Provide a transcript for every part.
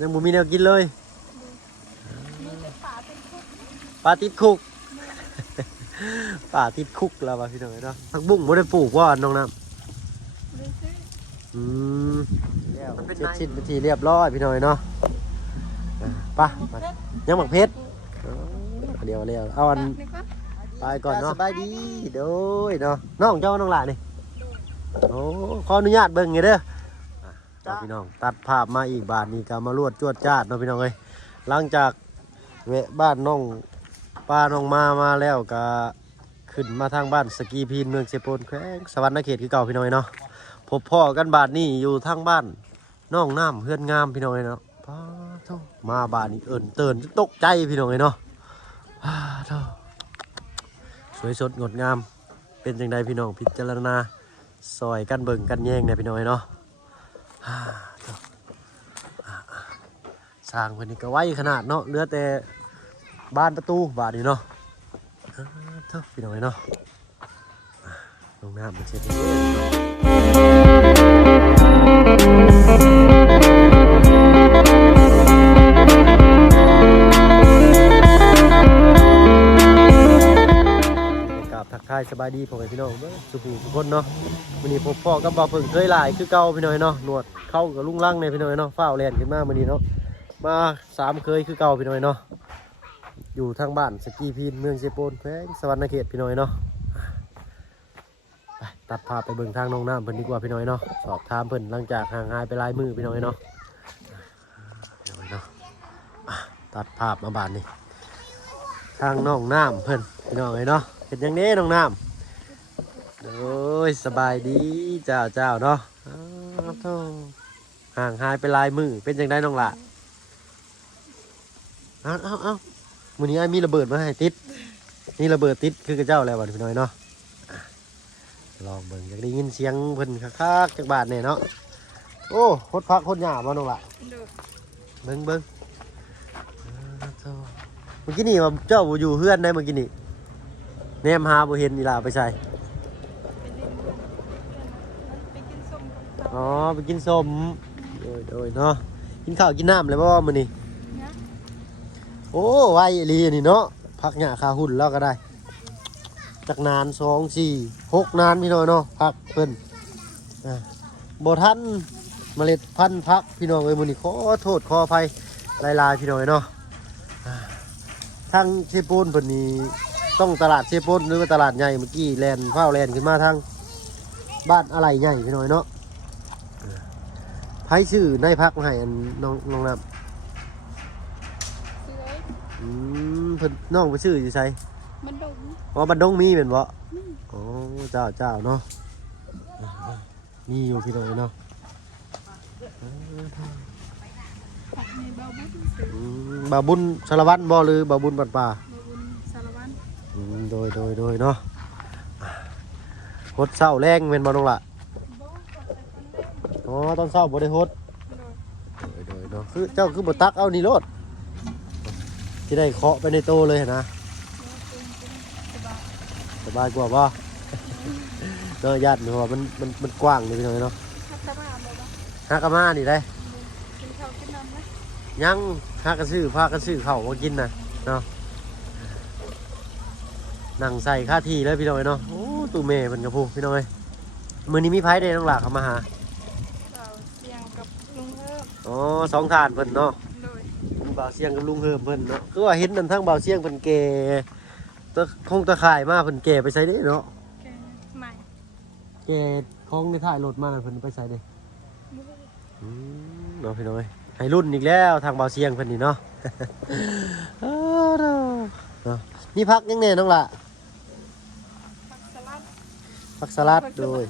ยังบ่มีแนวกินเลยมีแต่ป่าเป็นคุก ปลาติดคุก ปลาติดคุกแล้วว่ะพี่น้องเนาะผักบุ้งบ่ได้ปลูกว่าน้องน้ำ เลยซื้อ อืมเสร็จสิ้นพิธีเรียบร้อยพี่น้อยเนาะไปยังหมักเพชรเดี๋ยวเอาอัน นี่ก็ ไปก่อนเนาะสบายดีโดยเนาะน้องเจ้าน้องหลานนี่โอ้ขออนุญาตเบิ่งไงเด้อพี่น้องตัดภาพมาอีกบาทนี้ก็มาลวดจวดจ้าดเนาะพี่น้องเอ้ยหลังจากแวะบ้านน้องป้าน้องมาแล้วก็ขึ้นมาทางบ้านสกีพีนเมืองเซโปนแขวงสวรรณเขตคือเก่าพี่น้อยเนาะพบพ่อกันบาทนี้อยู่ทางบ้านน้องน้ำเพื่อนงามพี่น้อยเนาะมาบาทนี้เอิญเตือนตกใจพี่น้อยเนาะสวยสดงดงามเป็นจังใดพี่น้องพิจารณาซอยกันเบิ่งกันแย่งเนี่ยพี่น้อยเนาะสร้างเพิ่นนี่ก็ไว้ขนาดเนาะเหลือแต่บ้านประตูบาดนี้เนาะพี่น้อยเนาะลงน้ำมาเช็ดบรรยากาศทักทายสบายดีพ่อแม่พี่น้องสุขุมทุกคนเนาะวันนี้พบพ่อกับบ่าวเพิ่งเคยหลายคือเก่าพี่น้อยเนาะหนวดเข้ากับลุงลังในพี่น้อยเนาะฟ้าวแลนขึ้นมาวันนี้เนาะมา3เคยคือเก่าพี่น้อยเนาะอยู่ทางบ้านสกีพีนเมืองเซโปนแขวงสวรรณเขตพี่น้อยเนาะไปตัดภาพไปเบิ่งทางน้องน้ำเพิ่นดีกว่าพี่น้อยเนาะสอบถามเพิ่นหลังจากห่างหายไปหลายมือพี่น้อยเนาะตัดภาพมาบานนี่ทางน้องน้ำเพิ่นพี่น้อยเนาะเป็นยังไงน้องน้ำโอ้ยสบายดีเจ้าเนาะห่างหายไปหลายมือเป็นยังไงน้องล่ะเอามื้อนี้ไอ้มีระเบิดมาให้ติดนี่ระเบิดติดคือกระเจ้าแล้วบัดพี่น้อยเนาะลองเบิ่งอยากได้ยินเสียงเพิ่นคักๆจากบ้านเนี่ยเนาะโอ้โคตรพักโคตรหยาบมาน้องล่ะเบิ่งเมื่อกี้นี่ว่าเจ้าอยู่เฮือนได้เมื่อกี้นี่แนมหาบ่เห็นนี่ล่ะไปใส่อ๋อไปกินส้มโดยเนาะกินข้าวกินน้ำเลยบ่มื้อนี้โอ้ไวอีหลีนี่เนาะพักหญ้าคาหุ่นแล้วก็ได้จักนาน2 4 6นานพี่น้อยเนาะพักเพิ่นบ่ทันเมล็ดพันธุ์พักพี่น้องเอ้ยมื้อนี้ขอโทษขออภัยหลายๆพี่น้อยเนาะทางเชโปนเพิ่นนี่ต้องตลาดเชโปนหรือว่าตลาดใหญ่เมื่อกี้แล่นฟ้าวแล่นขึ้นมาทางบ้านอะไรใหญ่พี่น้อยเนาะไผชื่อในพักให้อันน้องน้ำเพิ่นน้องไปชื่ออยู่ไสมันดงอ๋อบันดงมีเป็นบ่อ๋อเจ้าเนาะมีอยู่พี่น้อยเนาะบาบุญสารวัตรบ่หรือบาบุญบัดป่าสารวัตรโดยเนาะฮดเช้าแรงเป็นบ่น้องล่ะอ๋อตอนเช้าบ่ได้ฮดโดยเนาะคือเจ้าคือบ่ตักเอานี่โลดที่ได้เคาะไปในโตเลยนะสบายกว่าบ่เนาะญาติเพราะว่ามันกว้างนี่พี่น้อยเนาะฮักกะมานี่ได้ยังฮักกะซื้อพากันซื้อข้าวมากินน่ะเนาะนั่งใส่ค่าที่เลยพี่น้อยเนาะโอ้ตู้เมย์มันกระพูพี่น้อยมื้อนี้มีไผได้น้องหลากเข้ามาหาเสียงกับลุงเฮิมอ๋อ2 ถาดเพิ่นเนาะบ่าวเสียงกับลุงเฮิมเพิ่นเนาะคือว่าเห็นนั่นทั้งบ่าวเสียงเพิ่นแก่คงตะข่ายมาเพิ่นแก่ไปใส่เด้เนาะใหม่แก่ของในท้ายรถมาเพิ่นไปใส่เด้เนาะพี่น้อยให้รุ่นอีกแล้วทางบ่าวเสียงเพิ่นนี่เนาะเนาะนี่พักยังแน่น้องล่ะผักสลัดโดย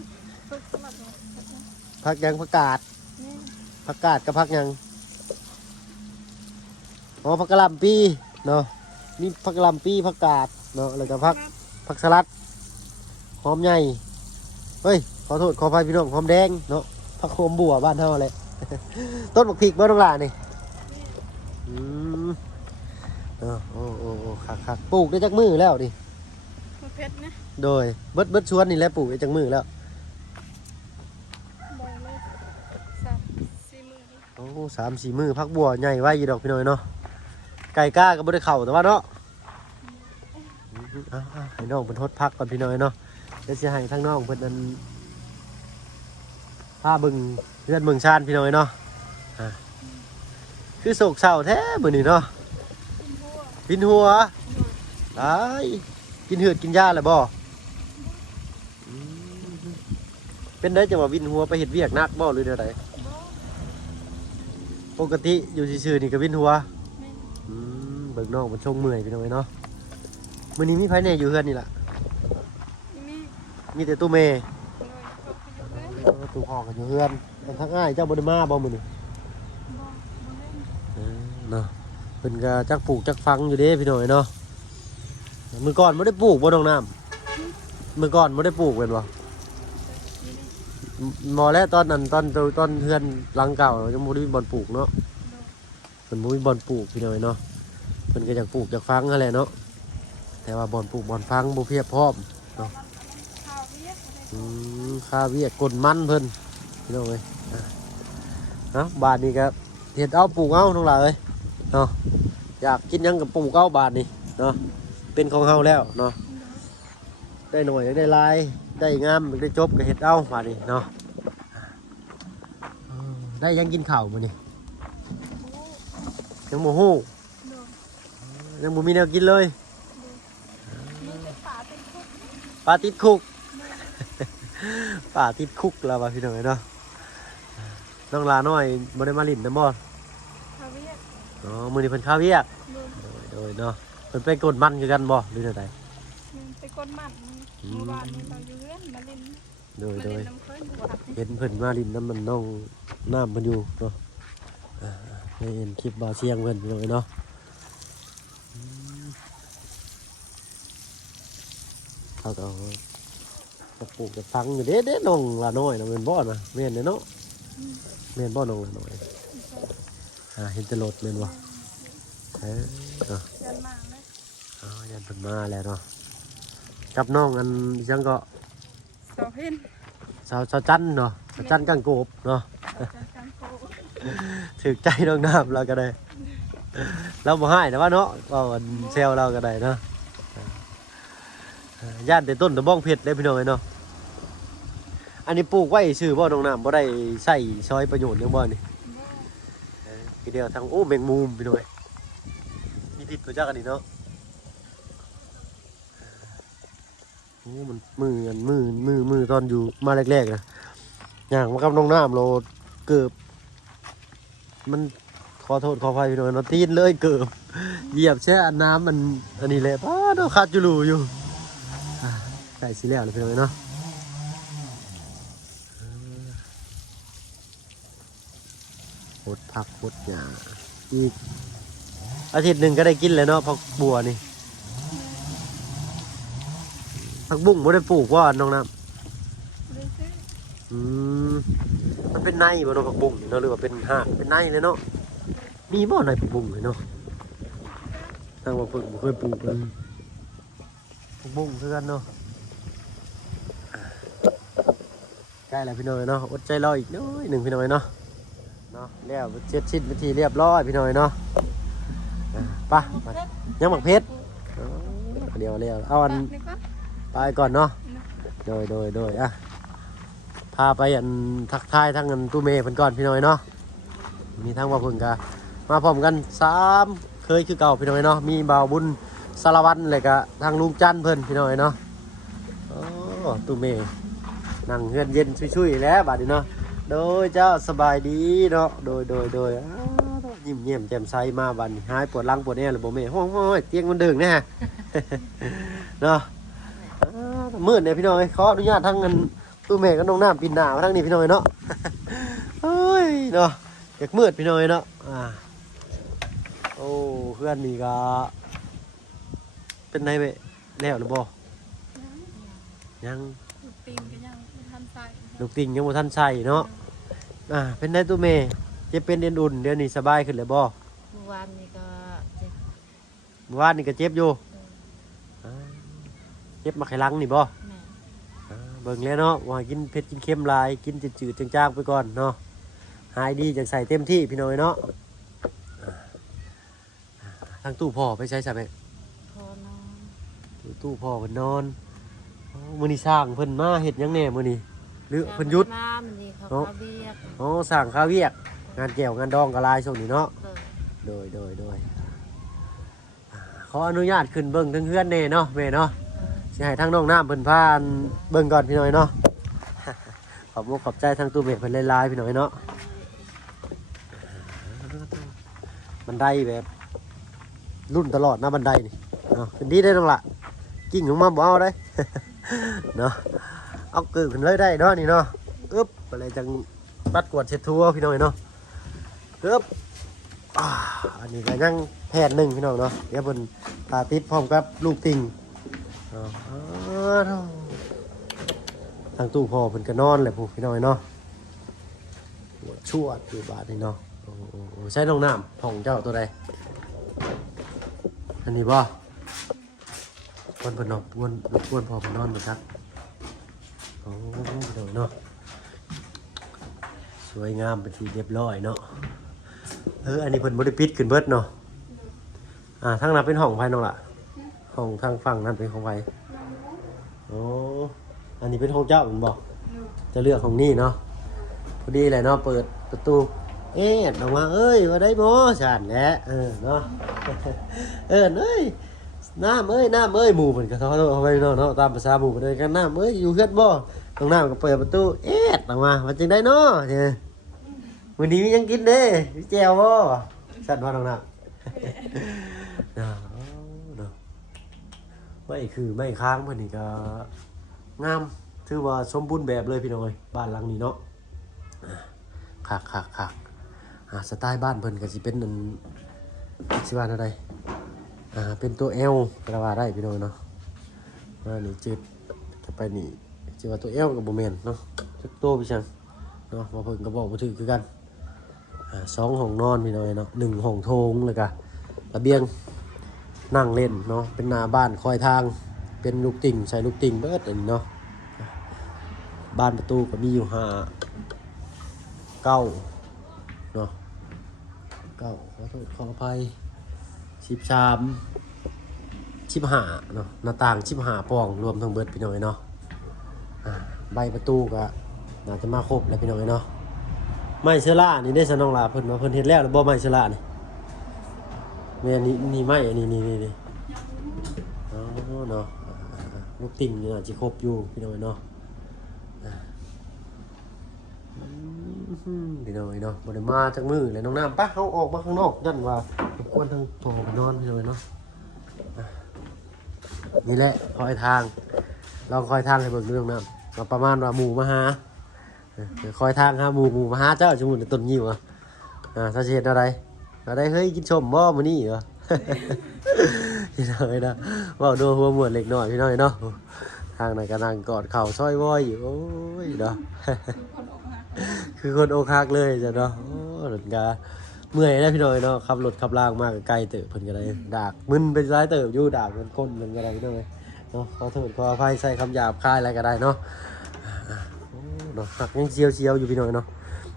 ผักยังผักกาดกับผักยังอ๋อผักกะหล่ำปีเนาะนี่ผักกะหล่ำปีผักกาดเนาะแล้วก็ผักสลัดหอมใหญ่เฮ้ยขอโทษขออภัยพี่น้องหอมแดงเนาะผักโขมบัวบ้านเฮาเลยต้นบักพริกบ้านน้องล่ะนี่โอ้คักปลูกได้จักมือแล้วดิเพชรนะโดยเบิดชวนนี่แหละปลูกได้จักมือแล้วบ่เลย3-4 มื้อโอ้ 3-4 มื้อพักบัวใหญ่ไว้อยู่ดอกพี่น้อยเนาะไก่ก้าก็บ่ได้เข้าแต่ว่าเนาะให้น้องเพิ่นทดพักก่อนพี่น้อยเนาะเดี๋ยวสิให้ทางน้องเพิ่นนั้นพาเบิ่งเรือนเมืองชานพี่น้อยเนาะคือโศกเศร้าแท้มื้อนี้เนาะวินหัวตายกินเหือดกินยาแล้วบ่เป็นได้จังว่าวินหัวไปเฮ็ดเวียกหนักบ่หรือเดี๋ยวใดปกติอยู่ซื่อๆนี่ก็วินหัวเบิ่งน้องมันชงเมื่อยพี่น้อยเนาะมื้อนี้มีไผแหน่อยู่เฮือนนี่ล่ะมีแต่ตู้เมย์ตู้พ่อกันอยู่เฮือนแต่ทั้งอ้ายเจ้าบ่ได้มาบ่มื้อนี้เนาะเพิ่นก็จักปลูกจักฟังอยู่เด้พี่น้อยเนาะมื้อก่อนบ่ได้ปลูกบ่น้องน้ำมื้อก่อนบ่ได้ปลูกแม่นบ่หมอแล้วตอนนั้นตอนเฮือนหลังเก่ายังบ่ได้มีบ่อนปลูกเนาะเพิ่นบ่มีบ่อนปลูกพี่น้อยเนาะเพิ่นก็อยากปลูกอยากฟังนั่นแหละเนาะแต่ว่าบ่อนปลูกบ่อนฟังบ่เพียบพร้อมเนาะค่าเวียกกลมันเพิ่นพี่น้องเอ้ยเนาะบาทนี้ก็เฮ็ดเอาปลูกเอาน้องหลาเอ้ยเนาะอยากกินหยังก็ปลูกเอาบาทนี้เนาะเป็นของเฮาแล้วเนาะได้หน่อยได้ลายได้งามได้จบก็เฮ็ดเอาบาทนี้เนาะได้ยังกินข้าวมื้อนี้ยังบ่ฮู้ยังบ่มีแนวกินเลยปลาติดคุกป่าติดคุกแล้วว่ะพี่น้องเนาะน้องลาน้อยบ่ได้มาลิ้นนำบ่อ๋อมื้อนี้เพิ่นข้าวเวียกโดยเนาะเพิ่นไปกดมันคือกันบ่หรือจังไดไปกดมันเมื่อวานนี้เราอยู่เรือนมาเล่นโดยเห็นเพิ่นมาลิ้นน้ำมันน้องน้ำเพิ่นอยู่เนาะเห็นคลิปบ่าวเสียงเพิ่นพี่น้องเนาะเขาก็จะปลูกจะฟังอยู่เด้น้องลาน้อยนะแม่นบ่นะแม่นเนาะแม่นบ่น้องลาน้อยเห็นแตลดแม่นบ่เนาะยันมาเลยยันเพิ่นมาแล้วเนาะกับน้องอันยังก็สาวเพ็ญสาวจันเนาะสาวจันกังโกบเนาะถึกใจน้องน้ำเราก็ได้เราบ่ให้แต่ว่าเนาะว่าเซลเราก็ได้เนาะย่านแต่ต้นตะบ้องเพชรได้พี่น้องเนาะอันนี้ปลูกไว้ชื่อบ่น้องน้ำบ่ได้ใส่ซอยประโยชน์ยังบ่นี่ทีเดียวทางโอ้แมงมุมพี่น้องมีติดตัวจักอันนี้เนาะโอ้มันมือตอนอยู่มาแรกๆนะอย่างมากับน้องน้ำเราเกือบมันขอโทษขออภัยพี่น้องเนาะตีนเลยเกือบเหยียบแช่น้ำมันอันนี้เลยป้าเนาะขาดจุลูอยู่ใส่สีแล้วเลยพี่น้องเนาะหดผักหดหญ้าอีกอาทิตย์หนึ่งก็ได้กินเลยเนาะผักบัวนี่ผักบุ้งไม่ได้ปลูกว่าน้องน้ำมันเป็นในบ่เนาะผักบุ้งเนาะหรือว่าเป็นหากเป็นในเลยเนาะมีบ่ในผักบุ้งเลยเนาะตั้งว่าเพิ่งบ่เคยปลูกเลยผักบุ้งคือกันเนาะใกล้แล้วพี่น้อยเนาะอดใจรออีกน้อยหนึ่งพี่น้อยเนาะแล้วเช็ดชิ้นวิธีเรียบร้อยพี่น้อยเนาะไปยังหมักเพชรเดี๋ยวเอาอันไปก่อนเนาะโดยอ่ะพาไปอันทักทายทั้งอันตู้เมย์เพิ่นก่อนพี่น้อยเนาะมีทั้งว่าเพิ่นก็มาพร้อมกัน3เคยคือเก่าพี่น้อยเนาะมีบ่าวบุญสารวัตรเลยก็ทางลุงจันเพิ่นพี่น้อยเนาะโอ้ตู้เมย์นั่งเฮือนเย็นชุยๆแล้วบาดนี้เนาะโดยเจ้าสบายดีเนาะโดยยิ้มเยี่ยมแจ่มใสมาบัดนี้หายปวดหลังปวดแอวหรือบ่แม่ห้อยเตียงมันดึงแน่เนาะมืดเนี่ยพี่น้อยขออนุญาตทั้งเงินตู้แม่กับน้องน้ำปีนหน้ามาทั้งนี้พี่น้อยเนาะเฮ้ยเนาะอยากมืดพี่น้อยเนาะโอ้เพื่อนนี่ก็เป็นไงเว้ยแล้วหรือบ่ยัง ลูกติงก็ยังไม่ทันใส่ ลูกติงยังบ่ทันใส่เนาะเป็นไงตู้แม่เจ็บเป็นเดือนอุ่นเดี๋ยวนี้สบายขึ้นเลยบ่เมื่อวานนี้ก็เจ็บ เมื่อวานนี่ก็เจ็บอยู่เจ็บมาไขลังนี่บ่เบิ่งแล้วเนาะว่ากินเผ็ดกินเค็มหลายกินจืดๆจางๆไปก่อนเนาะ หายดีจังใส่เต็มที่พี่น้อยเนาะทางตู้พ่อไปใช้ใช่ไหม พอนอน ตู้พ่อเพิ่นนอนโอ้มื้อนี้สร้างเพิ่นมาเฮ็ดหยังแหน่มื้อนี้หรือเพิ่นหยุด น้ำนี่เขาเบียก อ๋อสร้างข้าวเวียกงานแก้วงานดองก็หลายช่วงนี้เนาะ เลย โดยขออนุญาตขึ้นเบิ่งทั้งเฮือนแน่เนาะแม่เนาะสิให้ทางน้องน้ำเพิ่นพาเบิ่งก่อนพี่น้อยเนาะ ขอบคุณขอบใจทางตู้เมฆเพิ่นหลายๆพี่น้อยเนาะบันไดแบบรุ่นตลอดนะบันไดนี่เนาะขึ้นดีได้น้องละกิ้งลงมาบ่เอาได้ เนาะเอาเกิดขึ้นเลยได้เนาะนี่เนาะอึ๊บอะไรจังปัดกวาดเช็ดทั่วพี่น้อยเนาะอึ๊บอันนี้ก็ยังแผ่นหนึ่งพี่น้องเนาะเดี๋ยวเพิ่นตาติดพร้อมกับลูกติ่งทางตู้พ่อเพิ่นก็นอนแหละพวกพี่น้อยเนาะปวดชวดอยู่บาดนี่เนาะโอ้ใช้น้องน้ำของเจ้าตัวใดอันนี้บ่เพิ่นเนาะรบกวนพ่อเพิ่นนอนบ่ครับโอ้เดี๋ยวเนาะสวยงามเป็นที่เรียบร้อยเนาะอันนี้เพิ่นบ่ได้ปิดขึ้นเบิดเนาะทางนั้นเป็นห้องไผน้องล่ะห้องทางฝั่งนั้นเป็นของไผโอ้อันนี้เป็นห้องเจ้าผมบอกจะเลือกของนี่เนาะพอดีเลยเนาะเปิดประตูออกมาเอ้ยว่าได้บ่ฉันแหละเนาะเอ้ยน้ำเอ้ยหมู่เพิ่นก็เขาไปเนาะตามภาษาหมู่เพิ่นเลยกันน้ำเอ้ยอยู่เฮือนบ่ตรงน้ำก็เปิดประตูออกมาว่าจังได๋เนาะมื้อนี้มีหยังกินเด้มีแจ่วบ่ฉันว่าน้องน้ำเนาะไม่คือไม่ค้างเพิ่นนี่ก็งามถือว่าสมบูรณ์แบบเลยพี่น้อยบ้านหลังนี้เนาะคักสไตล์บ้านเพิ่นก็สิเป็นนั่นสิว่าอะไรเป็นตัว L ก็ว่าได้พี่น้อยเนาะนี่จืดจะไปนี่สิว่าตัว L ก็บ่แม่นเนาะจักโตพี่ชังเนาะบ่เพิ่นก็บอกบ่ถูกคือกัน2ห้องนอนพี่น้อยเนาะ1ห้องโถงแล้วก็ระเบียงนั่งเล่นเนาะเป็นหน้าบ้านคอยทางเป็นลูกติ่งใส่ลูกติ่งเบิดอันนี้เนาะบ้านประตูก็มีอยู่9เนาะ9ขอโทษขออภัย15เนาะหน้าต่าง15ปล่องรวมทั้งเบิดพี่น้อยเนาะใบประตูก็น่าจะมาครบแล้วพี่น้อยเนาะไม้เชล่านี่ได้สนองลาเพิ่นมาเพิ่นเฮ็ดแล้วหรือบ่ไม้เชล่านี่แม่นี่ไม้อันนี้อ๋อเนาะลูกติ่งนี่น่าจะครบอยู่พี่น้อยเนาะพี่น้อยเนาะบ่ได้มาจากมือเลยน้องน้ำปะเฮาออกมาข้างนอกยันว่ารบกวนทางพ่อไปนอนพี่น้อยเนาะนี่แหละคอยทางลองคอยทางให้เบิ่งเรื่องน้ำประมาณว่าหมู่มาหาคอยทางหาหมู่มาหาเจ้าจมูกต้นยิ้วถ้าเฮ็ดอะไรเฮ้ยกินชมบ่มื้อนี้เหรอ พี่น้อยนะเว้าดูหัวหมวดเล็กน้อยพี่น้อยเนาะทางไหนก็นั่งกอดเข่าซอยว้อยอยู่โอ้ยเนาะ คือคนอกหักเลยจ้ะเนาะโอ้หลุดกาเมื่อยแล้วพี่น้อยเนาะขับรถขับล่างมากไกลเต๋อเพิ่นก็ได้ดากมึนเป็นซ้ายเต๋ออยู่ดากมันก้นมันก็ได้ด้วยเนาะขอโทษขออภัยใส่คำหยาบคายอะไรก็ได้เนาะเนาะหักยังเชียวอยู่พี่น้อยเนาะ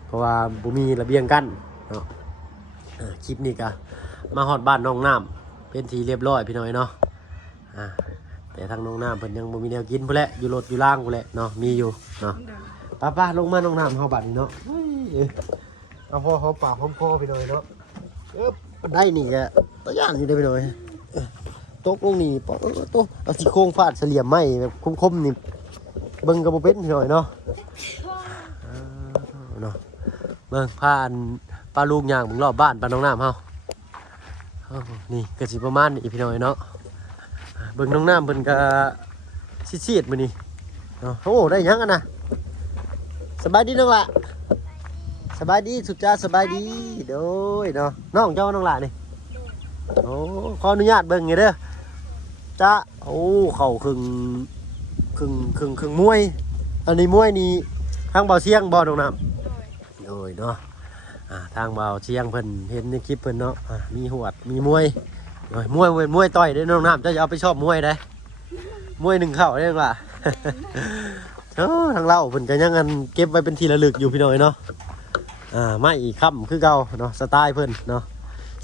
เพราะว่าบ่มีระเบียงกั้นเนาะคลิปนี้ก็มาฮอดบ้านน้องน้ำเป็นทีเรียบร้อยพี่น้อยเนาะแต่ทางน้องน้ำเพิ่นยังบ่มีแนวกินพุ่นแหละอยู่รถอยู่ล่างพุ่นแหละเนาะมีอยู่เนาะป้าลงมาน้องน้ำเฮาบัดนี้เนาะเอาพอหอมปากหอมคอพี่น้อยเนาะได้นี่แกตัวอย่างนี่ได้พี่น้อยตกลงนี่ปอโตเอาสิโครงฟาดเฉลี่ยไม้แบบคมๆนี่เบิ่งก็บ่เป็นพี่น้อยเนาะเนาะเบิ่งผ่านปลาลูกย่างมึงรอบบ้านปลาน้องน้ำเฮานี่ก็สิประมาณนี้พี่น้อยเนาะเบิ่งน้องน้ำเพิ่นก็ซีดๆมื้อนี้เนาะโอ้ได้หยังกันนะสบายดีน้องละสบายดีสุดจ้าสบายดีโดยเนาะน้องเจ้าน้องละนี่โอ้ขออนุญาตเบิ่งไงเด้อจ้าโอ้เข่าครึ่งมวยอันนี้มวยนี่ทางเบาเสียงบ่น้องน้ำโดยเนาะทางเบาเสียงเพิ่นเห็นในคลิปเพิ่นเนาะมีหวดมีมวยมวยต่อยได้น้องน้ำเจ้าจะเอาไปชอบมวยได้มวยหนึ่งเข่าได้หรือเปล่า ทางเราเพิ่นก็ยังเก็บไว้เป็นที่ระลึกอยู่พี่น้อยเนาะ ไม่อีกค่ำคือเก่าเนาะสไตล์เพิ่นเนาะ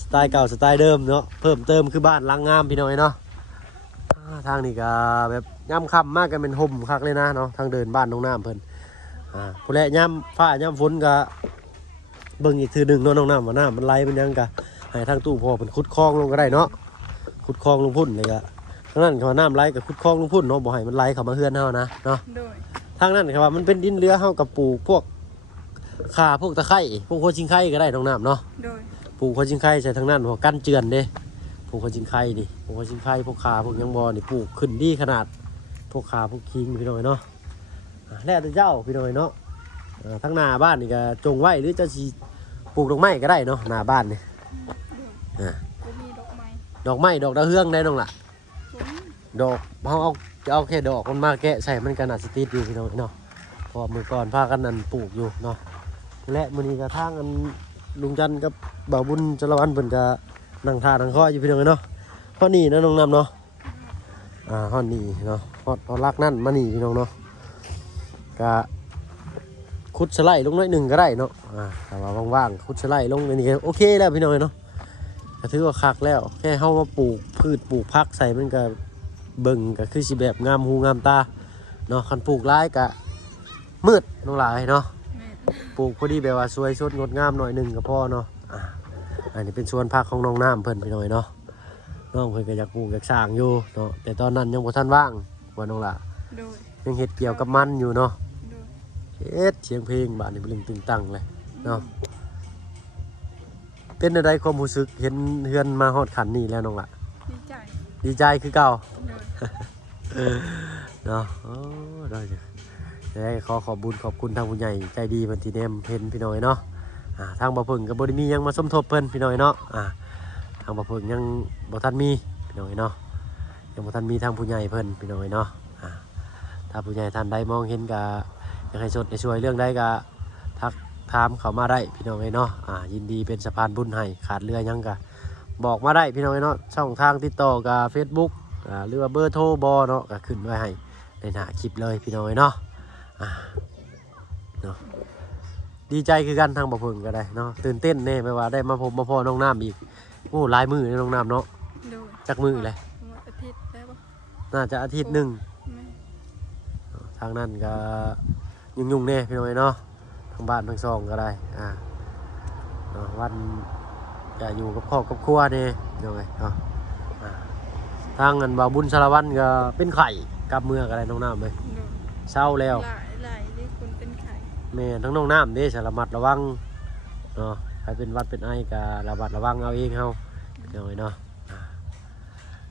สไตล์เก่าสไตล์เดิมเนาะเพิ่มเติมคือบ้านหลังงามพี่น้อยเนาะทางนี้ก็แบบย่ำค่ำมากกันเป็นห่มคักเลยนะเนาะทางเดินบ้านน้องน้ำเพิ่นผู้แลย่ำฟ้าย่ำฝนก็เบิ่งอีกทีหนึ่งเนาะน้องน้ำว่าน้ำมันไหลมันยังกะให้ทางตู้พอเป็นขุดคลองลงก็ได้เนาะขุดคลองลงพุ่นเลยก็ทางนั้นเขาน้ำไหลกับขุดคลองลงพุ่นเนาะบ่ให้มันไหลเข้ามาเฮือนเฮานะเนาะ โดย ทางนั้นครับว่ามันเป็นดินเรือเฮากับปลูกพวกข่าพวกตะไคร้พวกโคชิงไข่ก็ได้น้องน้ำเนาะ โดย ปลูกโคชิงไข่ใส่ทางนั้นพวกกั้นเจือนเด้ปลูกโคชิงไข่นี่ปลูกโคชิงไข่พวกข่าพวกยังบอนี่ปลูกขึ้นดีขนาดพวกข่าพวกคิงพี่น้อยเนาะแล้วแต่เจ้าพี่น้อยเนาะทั้งหน้าบ้านนี่ก็จงไว้หรือจะสิปลูกดอกไม้ก็ได้เนาะหน้าบ้านนี่ กูมีดอกไม้ ดอกไม้ดอกดาวเฮืองได้น้องล่ะ กูมี ดอกเขาเอาแค่ดอกมันมาแกะใส่มันกันอาจสิติดอยู่พี่น้องเนาะเพอมือก่อนพากันนั่นปลูกอยู่เนาะและมื้อนี้ก็ทางอันลุงจันทร์กับบ่าวบุญจรวันเพิ่นก็นั่งท่านั่งคอยอยู่พี่น้องเนาะฮอดนี่นะน้องนำเนาะฮอดนี่เนาะฮอดลักนั่นมานี่พี่น้องเนาะก็ขุดสไลด์ลงหน่อยหนึงก็ได้เนาะถ้าว่าว่างๆขุดสไลด์ลงในนี้ก็โอเคแล้วพี่น้องเนาะก็ถือว่าคักแล้วแค่เฮามาปลูกพืชปลูกผักใส่มันก็เบิ่งก็คือสิแบบงามหูงามตาเนาะคันปลูกร้ายก็มืดน้องหลายเนาะ แม่ ปลูกพอดีแบบว่าสวยสดงดงามหน่อยหนึ่งก็พอเนาะอันนี้เป็นสวนผักของน้องน้ำเพิ่นไปหน่อยเนาะน้องเพิ่นก็อยากปลูกอยากสร้างอยู่เนาะแต่ตอนนั้นยังบ่ทันว่างว่าน้องล่ะ โดย ยังเฮ็ดเกี่ยวกับมันอยู่เนาะ โดย เฮ็ดเสียงเพลงบ้านนี้เป็นเรื่องตึงตังเลยเนาะเป็นอะไรความรู้สึกเห็นเฮือนมาฮอดขันนี่แล้วน้องล่ะ ดีใจ ดีใจคือเก่า โดย เนาะโอ้ได้จ้ะได้ขอบคุญขอบคุณทางผู้ใหญ่ใจดีเพิ่นที่แนมเห็นพี่น้อยเนาะทางบ่เพิ่งก็บ่ได้มีหยังมาสมทบเพิ่นพี่น้อยเนาะทางบ่เพิ่งยังบ่ทันมีพี่น้อยเนาะยังบ่ทันมีทางผู้ใหญ่เพิ่นพี่น้อยเนาะถ้าผู้ใหญ่ท่านใดมองเห็นก็อยากให้สดให้ช่วยเรื่องใดก็ทักถามเข้ามาได้พี่น้อยเนาะยินดีเป็นสะพานบุญให้ขาดเรือหยังก็บอกมาได้พี่น้อยเนาะช่องทางติดต่อกับ Facebook หรือว่าเบอร์โทรบ่เนาะก็ขึ้นไว้ให้ในหน้าคลิปเลยพี่น้อยเนาะเนาะดีใจคือกันทางบ่เพิ่งก็ได้เนาะตื่นเต้นแน่ไม่ว่าได้มาพบมาพอน้องน้ำอีกโอ้หลายมือน้องน้ำเนาะ โดย จักมือเลย หมดอาทิตย์ได้ปะ น่าจะอาทิตย์หนึ่ง แม่ ทางนั้นก็ยุ่งๆแน่พี่น้อยเนาะทางบ้านทางซองก็ได้เนาะวันจะอยู่กับครอบกับครัวเนี่ยยังไงเนาะทางเงินบ่าวบุญสารวัตรก็เป็นไข่กับเมืองอะไรน้องน้ำเลย โดย เศร้าแล้ว หลายที่คุณเป็นไข่ แม่ทั้งน้องน้ำเด้สารมัดระวังเนาะใครเป็นหวัดเป็นไอก็ระบัดระวังเอาเองเฮาเดี๋ยวเนาะ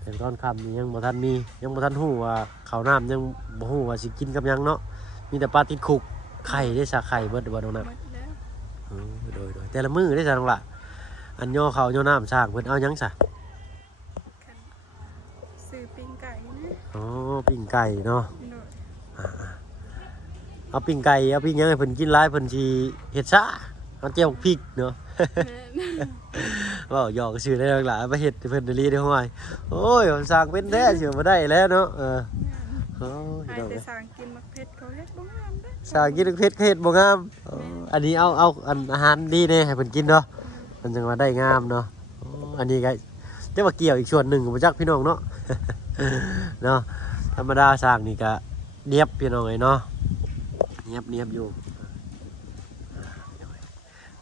แต่ตอนค่ำนี่ยังบ่ทันมียังบ่ทันฮู้ว่าข้าวน้ำยังบ่ฮู้ว่าสิกินกับหยังเนาะมีแต่ปลาติดคุกไข่ได้สาไข่เบิดบ่น้อง หม น้ำ ดแล้ว โดยแต่ละมื้อได้ซะน้องล่ะอันย่อข้าวย่อน้ำสร้างเพิ่นเอาหยังซะ ซื้อปิ้งไก่นะ อ๋อปิ้งไก่เนาะ โดย เอาปิ้งไก่เอาปิ้งหยังให้เพิ่นกินหลายเพิ่นสิเฮ็ดซะเอาเจียวพริกเนาะ แม่ ว่าหยอกชื่อได้หลายมาเห็ดเพิ่นรีได้ห้อยโอ้ยสร้างเป็นแท้เชื่อมาได้แล้วเนาะโอ้ย ให้ ดอก แต่ เลย สั่งกินมักเผ็ดเขาเฮ็ดบ่งามเด้อ สร้างกินเพชรเฮ็ดบ่งามอันนี้เอาอันอาหารดีเนี่ยให้เพิ่นกินเนาะมันจึงมาได้งามเนาะอันนี้ก็จะมาเกี่ยวอีกส่วนหนึ่งบ่จักพี่น้องเนาะ เนาะธรรมดาสร้างนี่ก็เนียบพี่น้องเนาะเนียบอยู่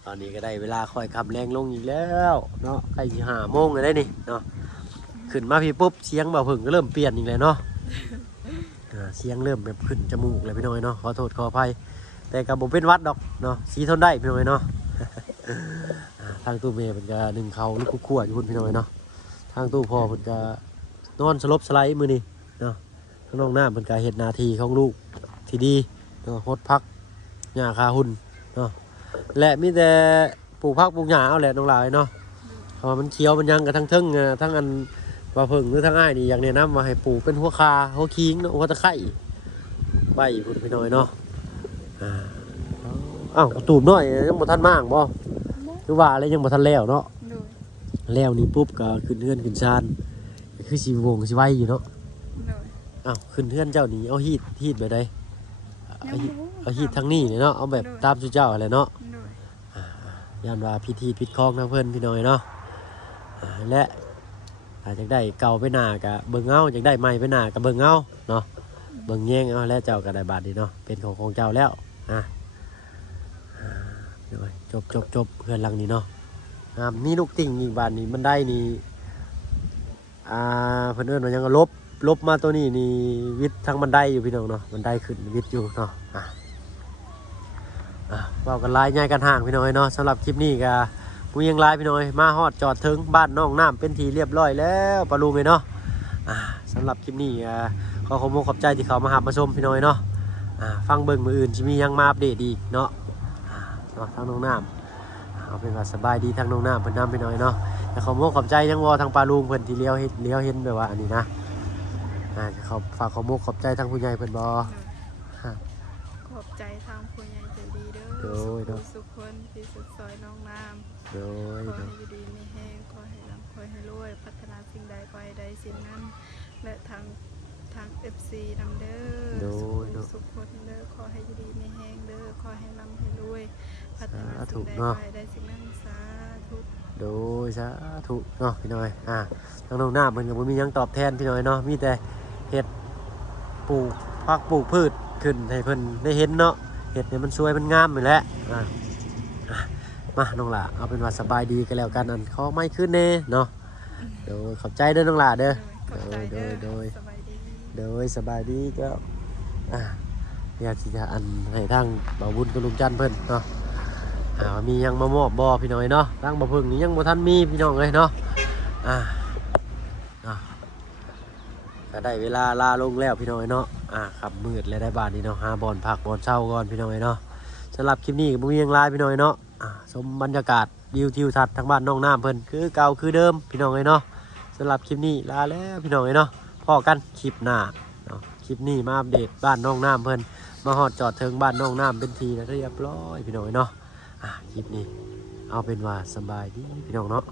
ตอนนี้ก็ได้เวลาค่อยขับแรงลงอีกแล้วเนาะใกล้สิ5 โมงแล้วได้นี่เนาะขึ้นมาพี่ปุ๊บเสียงเบาผึ่งก็เริ่มเปลี่ยนอีกเลยเนาะเสียงเริ่มแบบขึ้นจมูกเลยพี่น้อยเนาะขอโทษขออภัยแต่กับผมเป็นหวัดดอกเนาะสีทนได้พี่น้อยเนาะ ทางตู้เมย์เป็นจะหนึ่งเขาลูกคู่อยู่คุณพี่น้อยเนาะทางตู้พ่อเป็นจะนอนสลบสไลด์มือนี่เนาะข้างนอกหน้าเป็นการเห็นนาทีของลูกที่ดีเนาะฮดพักหญ้าคาหุ่นเนาะและมีแต่ปลูกพักปลูกหญ้าเอาแหละน้องหลายเนาะเพราะมันเคี้ยวมันยังกับทั้งเทิงทั้งอันว่าเพิ่งหรือทั้งอ้ายนี่อยากแนะนำว่าให้ปลูกเป็นหัวคาหัวคิงเนาะหัวตะไคร้ใบคุณพี่น้อยเนาะอ้าวตูบน้อยยังบ่ทันมากบ่คือว่าอะไรยังบ่ทันแล้วเนาะ โดย แล้วนี่ปุ๊บก็ขึ้นเฮือนขึ้นชานคือสิวงสิไว้อยู่เนาะ โดย อ้าวขึ้นเฮือนเจ้านี่เอาฮีดไปได้ ยังบ่ เอาฮีดทางนี้เลยเนาะเอาแบบตามสุเจ้าอะไรเนาะ โดย ยันว่าพิธีพิดคล้องทั้งเพิ่นพี่น้อยเนาะและอาจจะได้เก่าไปหน้ากับเบิ่งเอาอยากได้ใหม่ไปหน้ากับเบิ่งเอาเนาะเบิ่งแย่งเอาแล้วเจ้าก็ได้บาทนี้เนาะเป็นของเจ้าแล้วเดี๋ยวจบเพื่อนหลังนี้เนาะนี่ลูกติ่งอีกบาทนี้มันได้นี่เพิ่นเอิ้นว่ายังลบมาตัวนี้นี่วิทย์ทั้งบันไดอยู่พี่น้องเนาะบันไดขึ้นวิทย์อยู่เนาะเว้ากันหลายใหญ่กันห่างพี่น้อยเนาะสำหรับคลิปนี้ก็กูยังหลายพี่น้อยมาฮอดจอดถึงบ้านน้องน้ำเป็นทีเรียบร้อยแล้วปะลุงเลยเนาะสำหรับคลิปนี้ขอขอบใจที่เขามาหามาชมพี่น้อยเนาะฟังเบิ่งมืออื่นจะมียังมาอัปเดตอีกเนาะทางน้องน้ำเอาเป็นว่าสบายดีทางน้องน้ำเพิ่นนำพี่น้อยเนาะแต่ขอบใจยังวอทางปลาลุงเพิ่นที่เลี้ยวเห็นแบบว่าอันนี้นะเขาฝากขอบใจทางผู้ใหญ่เพิ่นบ่ขอบใจทางผู้ใหญ่ใจดีเด้อสุขคนที่สุดซอยน้องน้ำขอให้อยู่ดีมีแห้งขอให้ร่ำขอให้รวยพัฒนาสิ่งใดขอให้ได้สิ่งนั้นและทาง FC นำเด้อสุขคนเด้อขอให้อยู่ดีมีแห้งเด้อขอให้ร่ำให้รวยพัฒนาสิ่งใดขอให้ได้สิ่งนั้นสาธุโดยสาธุเนาะพี่น้อยทางน้องน้ำเพิ่นก็บ่มีหยังตอบแทนพี่น้อยเนาะมีแต่เฮ็ดปลูกผักปลูกพืชขึ้นให้เพิ่นได้เห็นเนาะเห็ดเนี่ยมันสวยมันงามอยู่แล้วมาน้องหล่าเอาเป็นว่าสบายดีกันแล้วกันอันเขาไม่ขึ้นเน่เนาะโดยขอบใจเด้อน้องหล่าเด้อโดยสบายดีเจ้าอยากที่จะอันให้ทางบ่าวบุญกับลุงจันเพิ่นเนาะมียังมามอบบ่พี่น้อยเนาะทางบ่าวพึ่งนี่ยังบ่ทันมีพี่น้องเลยเนาะก็ได้เวลาลาลงแล้วพี่น้อยเนาะขับมืดแล้วได้บาทนี้เนาะหาบอนผักบอนเช่าก่อนพี่น้อยเนาะสำหรับคลิปนี้ก็บ่มีหยังหลายพี่น้อยเนาะชมบรรยากาศวิวทิวทัศน์ทางบ้านน้องน้ำเพิ่นคือเก่าคือเดิมพี่น้องเอ้ยเนาะสำหรับคลิปนี้ลาแล้วพี่น้องเอ้ยเนาะพอกันคลิปหน้าเนาะคลิปนี้มาอัปเดตบ้านน้องน้ำเพิ่นมาฮอดจอดถึงบ้านน้องน้ำเป็นทีแล้วเรียบร้อยพี่น้องเอ้ยเนาะคลิปนี้เอาเป็นว่าสบายดีพี่น้องเนาะ